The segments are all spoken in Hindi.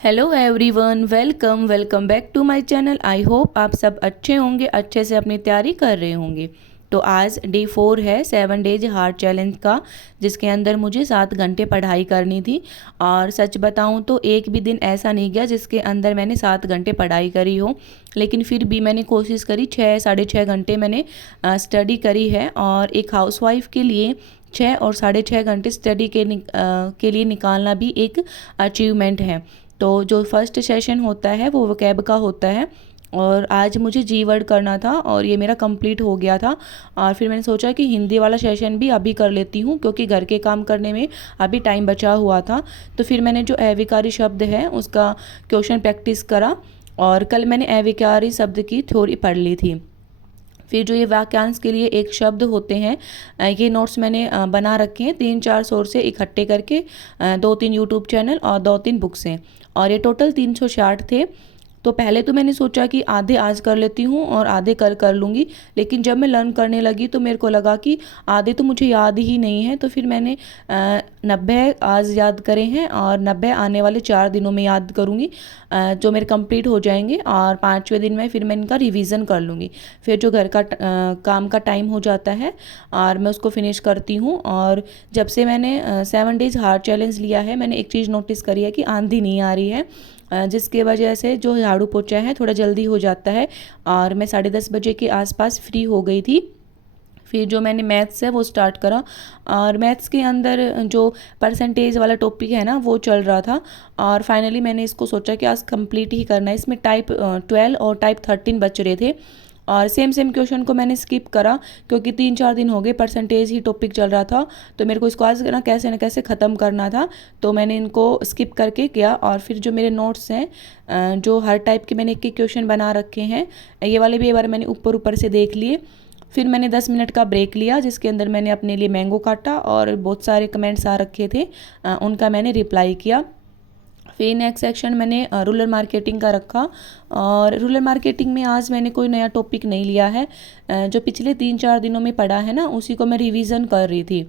Hello everyone, welcome welcome back to my channel. I hope आप सब अच्छे होंगे, अच्छे से अपनी तैयारी कर रहे होंगे। तो आज डे 4 है 7 डेज हार्ट चैलेंज का, जिसके अंदर मुझे 7 घंटे पढ़ाई करनी थी। और सच बताऊं तो एक भी दिन ऐसा नहीं गया जिसके अंदर मैंने 7 घंटे पढ़ाई करी हो, लेकिन फिर भी मैंने कोशिश करी। 6-6.5 घंटे मैंने स्टडी करी है। और एक हाउसवाइफ के लिए 6 और 6.5 घंटे स्टडी के लिए निकालना भी एक अचीवमेंट है। तो जो फर्स्ट सेशन होता है वो वोकैब का होता है, और आज मुझे जी वर्ड करना था और ये मेरा कंप्लीट हो गया था। और फिर मैंने सोचा कि हिंदी वाला सेशन भी अभी कर लेती हूँ, क्योंकि घर के काम करने में अभी टाइम बचा हुआ था। तो फिर मैंने जो अविकारी शब्द है उसका क्वेश्चन प्रैक्टिस करा, और कल मैंने अविकारी शब्द की थ्योरी पढ़ ली थी। फिर जो ये वाक्यांश के लिए एक शब्द होते हैं, ये नोट्स मैंने बना रखे हैं 3-4 सोर्स से इकट्ठे करके, 2-3 यूट्यूब चैनल और 2-3 बुक्स हैं, और ये टोटल 360 थे। तो पहले तो मैंने सोचा कि आधे आज कर लेती हूँ और आधे कल कर लूँगी, लेकिन जब मैं लर्न करने लगी तो मेरे को लगा कि आधे तो मुझे याद ही नहीं है। तो फिर मैंने 90 आज याद करे हैं और 90 आने वाले 4 दिनों में याद करूँगी, जो मेरे कंप्लीट हो जाएंगे। और 5वें दिन में फिर मैं इनका रिवीजन कर लूँगी। फिर जो घर का काम का टाइम हो जाता है और मैं उसको फिनिश करती हूँ। और जब से मैंने 7 डेज हार्ट चैलेंज लिया है, मैंने एक चीज़ नोटिस करी है कि आंधी नहीं आ रही है, जिसके वजह से जो झाड़ू पोछा है थोड़ा जल्दी हो जाता है। और मैं 10:30 बजे के आसपास फ्री हो गई थी। फिर जो मैंने मैथ्स है वो स्टार्ट करा, और मैथ्स के अंदर जो परसेंटेज वाला टॉपिक है ना वो चल रहा था। और फाइनली मैंने इसको सोचा कि आज कंप्लीट ही करना है। इसमें टाइप 12 और टाइप 13 बच रहे थे, और सेम सेम क्वेश्चन को मैंने स्किप करा, क्योंकि 3-4 दिन हो गए परसेंटेज ही टॉपिक चल रहा था। तो मेरे को इसको आज ना कैसे ख़त्म करना था, तो मैंने इनको स्किप करके किया। और फिर जो मेरे नोट्स हैं, जो हर टाइप के मैंने एक क्वेश्चन बना रखे हैं, ये वाले भी एक बार मैंने ऊपर ऊपर से देख लिए। फिर मैंने 10 मिनट का ब्रेक लिया, जिसके अंदर मैंने अपने लिए मैंगो काटा, और बहुत सारे कमेंट्स आ रखे थे, उनका मैंने रिप्लाई किया। फिर नेक्स्ट सेक्शन मैंने रूरल मार्केटिंग का रखा। और रूरल मार्केटिंग में आज मैंने कोई नया टॉपिक नहीं लिया है, जो पिछले 3-4 दिनों में पढ़ा है ना उसी को मैं रिवीजन कर रही थी।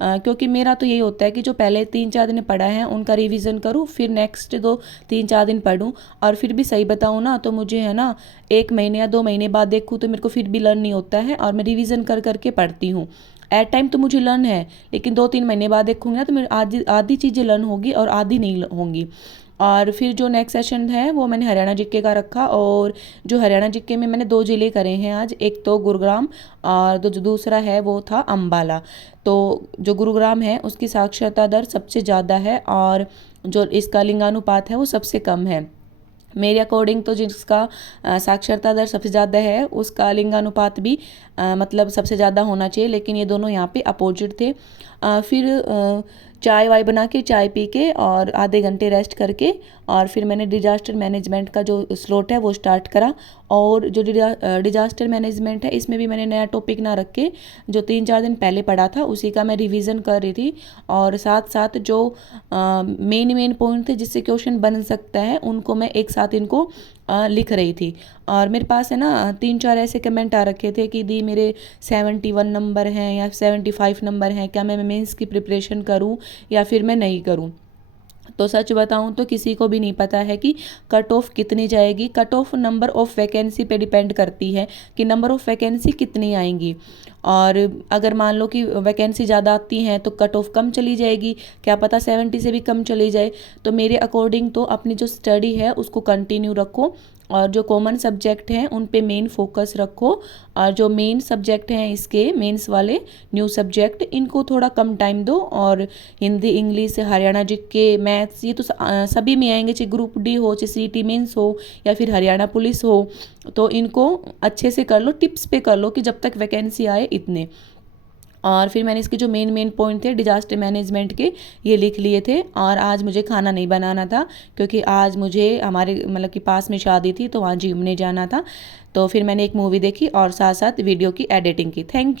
क्योंकि मेरा तो यही होता है कि जो पहले 3-4 दिन पढ़ा है उनका रिवीजन करूँ, फिर नेक्स्ट 2-3-4 दिन पढ़ूँ। और फिर भी सही बताऊँ ना तो मुझे है ना 1 महीने या 2 महीने बाद देखूँ तो मेरे को फिर भी लर्न नहीं होता है, और मैं रिवीजन कर करके पढ़ती हूँ। एट टाइम तो मुझे लर्न है, लेकिन 2-3 महीने बाद देखूँगी ना तो मेरी आधी आधी चीज़ें लर्न होगी और आधी नहीं होंगी। और फिर जो नेक्स्ट सेशन है वो मैंने हरियाणा जीके का रखा। और जो हरियाणा जीके में मैंने 2 ज़िले करे हैं आज, एक तो गुरुग्राम और जो दूसरा है वो था अम्बाला। तो जो गुरुग्राम है उसकी साक्षरता दर सबसे ज़्यादा है, और जो इसका लिंगानुपात है वो सबसे कम है। मेरे अकॉर्डिंग तो जिसका साक्षरता दर सबसे ज़्यादा है उसका लिंगानुपात भी मतलब सबसे ज़्यादा होना चाहिए, लेकिन ये दोनों यहाँ पे अपोजिट थे। फिर चाय वाय बना के, चाय पी के और आधे घंटे रेस्ट करके, और फिर मैंने डिजास्टर मैनेजमेंट का जो स्लॉट है वो स्टार्ट करा। और जो डिजास्टर मैनेजमेंट है इसमें भी मैंने नया टॉपिक ना रख के जो 3-4 दिन पहले पढ़ा था उसी का मैं रिवीजन कर रही थी। और साथ साथ जो मेन पॉइंट थे जिससे क्वेश्चन बन सकता है उनको मैं एक साथ इनको लिख रही थी। और मेरे पास है ना 3-4 ऐसे कमेंट आ रखे थे कि दी मेरे 71 नंबर हैं या 75 नंबर हैं, क्या मैं मेंस की प्रिपरेशन करूं या फिर मैं नहीं करूं। तो सच बताऊं तो किसी को भी नहीं पता है कि कट ऑफ कितनी जाएगी। Cut off number of vacancy पे डिपेंड करती है कि नंबर ऑफ वैकेंसी कितनी आएंगी। और अगर मान लो कि वैकेंसी ज़्यादा आती हैं तो कट ऑफ कम चली जाएगी, क्या पता 70 से भी कम चली जाए। तो मेरे अकॉर्डिंग तो अपनी जो स्टडी है उसको कंटिन्यू रखो, और जो कॉमन सब्जेक्ट हैं उन पे मेन फोकस रखो। और जो मेन सब्जेक्ट हैं इसके मेंस वाले न्यू सब्जेक्ट, इनको थोड़ा कम टाइम दो। और Hindi, English, Haryana GK, maths, ये तो सभी में आएंगे, चाहे ग्रुप डी हो, चाहे सीटी मेंस हो या फिर हरियाणा पुलिस हो। तो इनको अच्छे से कर लो, टिप्स पे कर लो कि जब तक वैकेंसी आए इतने। और फिर मैंने इसके जो मेन पॉइंट थे डिजास्टर मैनेजमेंट के, ये लिख लिए थे। और आज मुझे खाना नहीं बनाना था, क्योंकि आज मुझे हमारे मतलब कि पास में शादी थी तो वहाँ घूमने जाना था। तो फिर मैंने एक मूवी देखी और साथ साथ वीडियो की एडिटिंग की। Thank you.